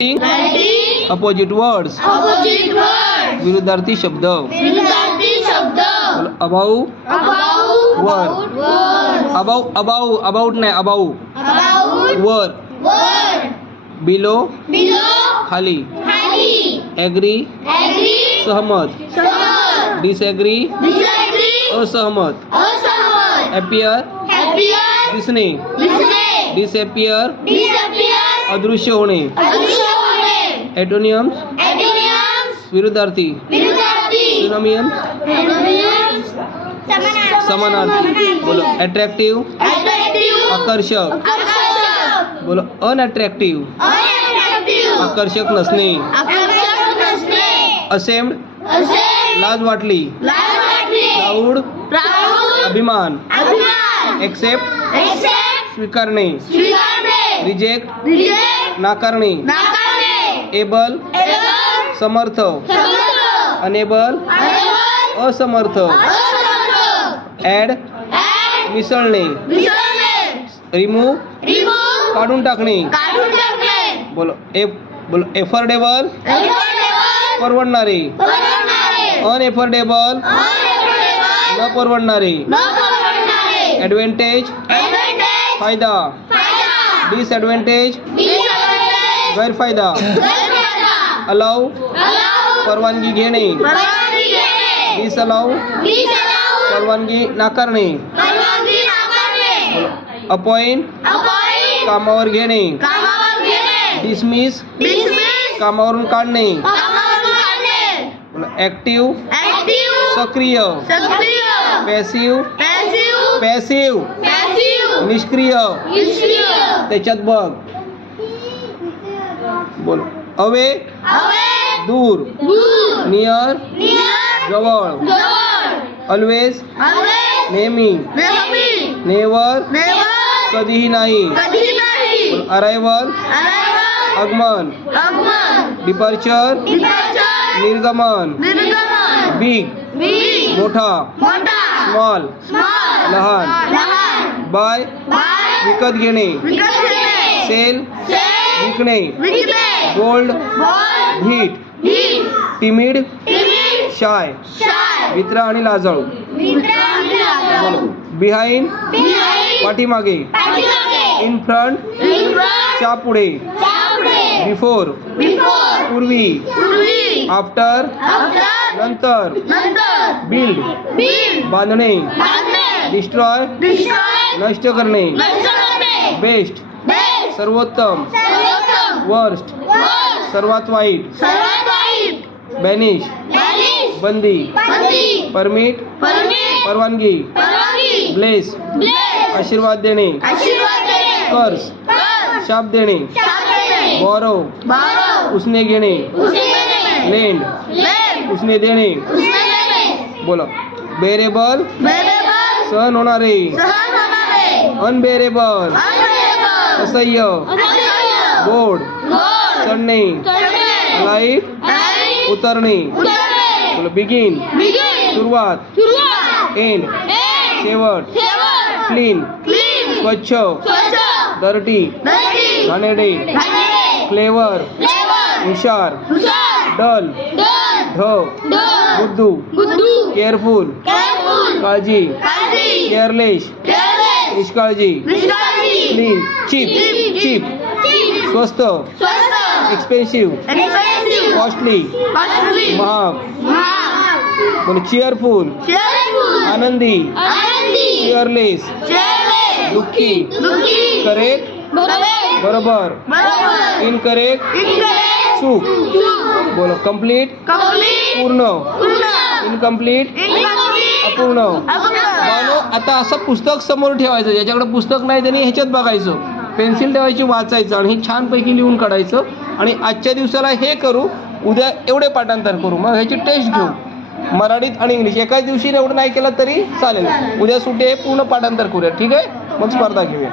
opposite words विरुद्धार्थी शब्द about were about नाही about वर बिलो खाली एग्री सहमत डिसएग्री असहमत अपीयर दिसणे डिसअपियर अदृश्य होणे एटोनियम्स विरुद्धार्थी सिनोनियम्स समानार्थी बोलो अट्रॅक्टिव्ह आकर्षक बोलो अनअट्रॅक्टिव्ह आकर्षक नसणे असेम्ड लाज वाटली प्राऊड अभिमान एक्सेप्ट स्वीकारणे रिजेक्ट नाकारणे एबल समर्थ अनेबल असमर्थ ॲड मिसळणे रिमूव्ह काढून टाकणे बोलो एफोर्डेबल परवडणारे अनएफोर्डेबल न परवडणारे ॲडव्हान्टेज फायदा डिसएडव्हान्टेज गैरफायदा अलाउ परवानगी घेणे डिसअलाउ परवानगी नाकारणे अपॉइंट कामावर घेणे डिसमिस कामावरून काढणे ॲक्टिव्ह सक्रिय पॅसिव्ह निष्क्रिय त्याच्यात बघ बोल अवे दूर नियर जवळ ऑलवेज नेहमी नेवर कधीही नाही अरायवल आगमन डिपार्चर निर्गमन बिग मोठा स्मॉल लहान बाय विकत घेणे सेल विकणे गोल्ड हिट टिमिड शाय मित्र आणि लाजाळू बिहाइंड पाठीमागे इन फ्रंट च्या पुढे बिफोर पूर्वी आफ्टर नंतर बिल्ड बांधणे डिस्ट्रॉय नष्ट करणे बेस्ट सर्वोत्तम वर्स्ट सर्वात वाईट बॅनिश बंदी परमिट परवानगी ब्लेस आशीर्वाद देणे कर्स शाप देणे बॉरो उसने घेणे लेंड उसने देणे बोला बेरेबल सहन होणारे अनबेरेबल असह्य बोर्ड चढणे लाईफ उतरणे बिगिन सुरुवात एंड शेवट क्लीन स्वच्छ डर्टी घाणेरडे क्लेवर हुशार डल ढ बुद्धू केअरफुल काळजी केअरलेस निष्काळजी क्लीन चीप स्वस्त एक्सपेन्सिव्ह कॉस्टली महाग चीयरफुल आनंदी चीयरलेस दुःखी करेक्ट बरोबर इनकरेक्ट चूक बोलो कंप्लीट पूर्ण इनकम्प्लीट अपूर्ण आता असं पुस्तक समोर ठेवायचं ज्याच्याकडे पुस्तक नाही त्यांनी ह्याच्यात बघायचं पेन्सिल ठेवायची वाचायचं आणि हे छानपैकी लिहून काढायचं आणि आजच्या दिवसाला हे करू उद्या एवढे पाठांतर करू मग ह्याची टेस्ट घेऊ मराठीत आणि इंग्लिश एकाच दिवशी एवढं नाही केलं तरी चालेल उद्या सुट्टी आहे पूर्ण पाठांतर करूया ठीक आहे मग स्पर्धा घेऊया